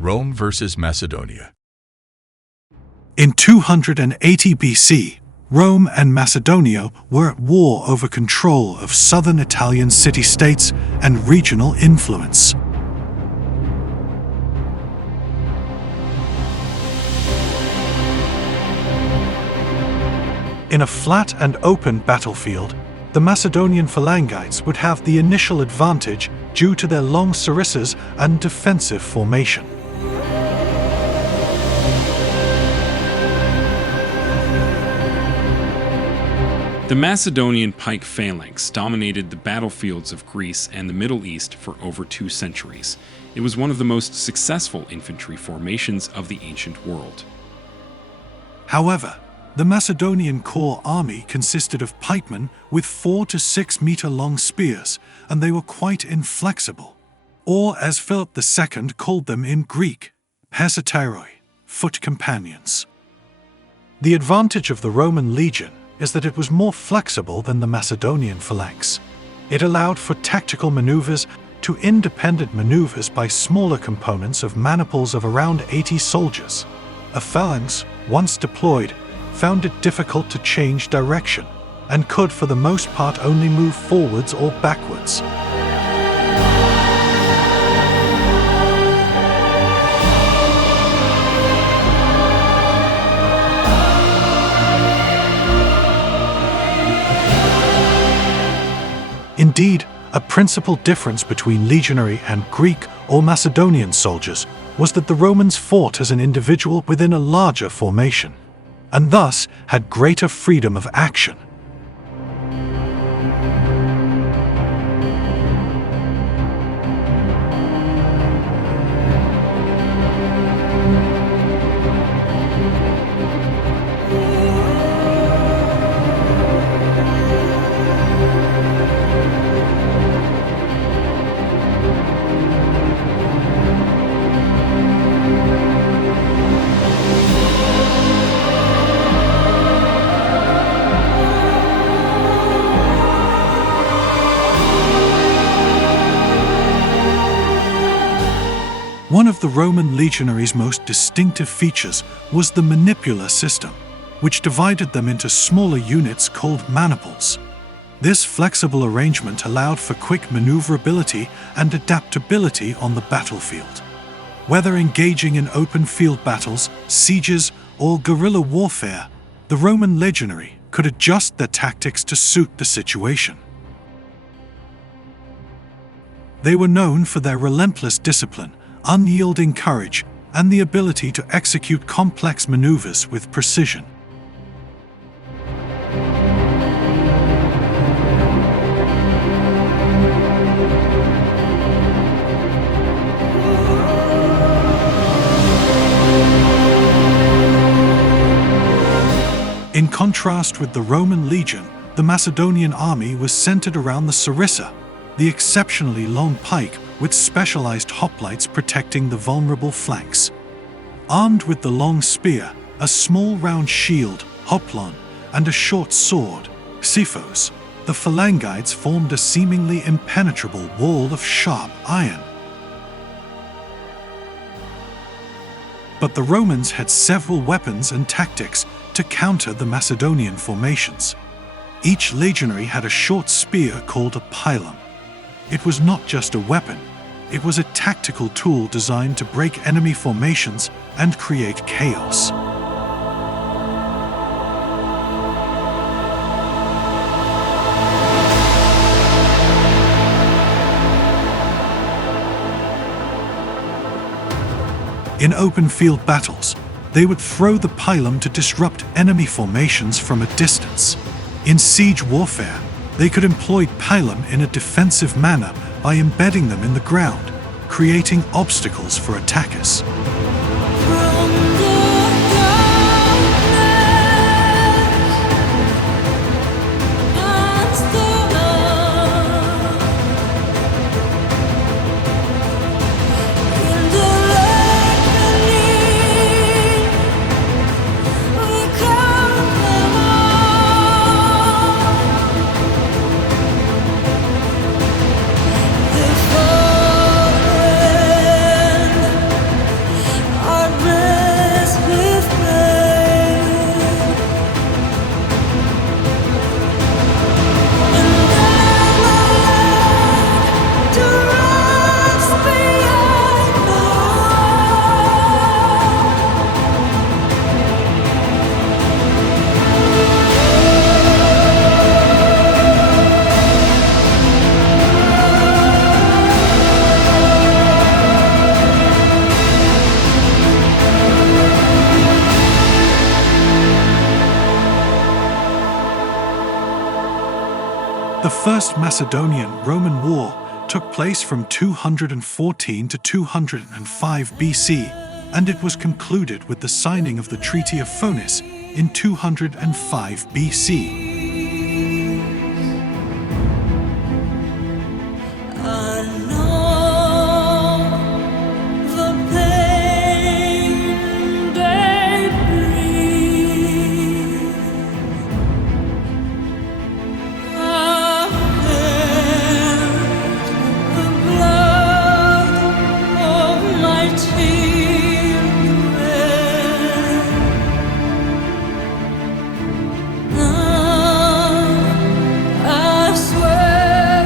Rome versus Macedonia. In 280 BC, Rome and Macedonia were at war over control of southern Italian city-states and regional influence. In a flat and open battlefield, the Macedonian Phalangites would have the initial advantage due to their long sarissas and defensive formation. The Macedonian pike phalanx dominated the battlefields of Greece and the Middle East for over 2 centuries. It was one of the most successful infantry formations of the ancient world. However, the Macedonian core army consisted of pikemen with 4 to 6 meter long spears, and they were quite inflexible, or as Philip II called them in Greek, perseteroi, foot companions. The advantage of the Roman legion is that it was more flexible than the Macedonian phalanx. It allowed for tactical maneuvers to independent maneuvers by smaller components of maniples of around 80 soldiers. A phalanx, once deployed, found it difficult to change direction, and could for the most part only move forwards or backwards. Indeed, a principal difference between legionary and Greek or Macedonian soldiers was that the Romans fought as an individual within a larger formation, and thus had greater freedom of action. One of the Roman legionaries' most distinctive features was the manipular system, which divided them into smaller units called maniples. This flexible arrangement allowed for quick maneuverability and adaptability on the battlefield. Whether engaging in open field battles, sieges, or guerrilla warfare, the Roman legionary could adjust their tactics to suit the situation. They were known for their relentless discipline, unyielding courage, and the ability to execute complex maneuvers with precision. In contrast with the Roman legion, the Macedonian army was centered around the sarissa, the exceptionally long pike with specialized hoplites protecting the vulnerable flanks. Armed with the long spear, a small round shield, hoplon, and a short sword, xiphos, the Phalangites formed a seemingly impenetrable wall of sharp iron. But the Romans had several weapons and tactics to counter the Macedonian formations. Each legionary had a short spear called a pilum. It was not just a weapon, it was a tactical tool designed to break enemy formations and create chaos. In open field battles, they would throw the pilum to disrupt enemy formations from a distance. In siege warfare, they could employ pilum in a defensive manner by embedding them in the ground, creating obstacles for attackers. The First Macedonian Roman War took place from 214 to 205 BC, and it was concluded with the signing of the Treaty of Phoenice in 205 BC. I swear,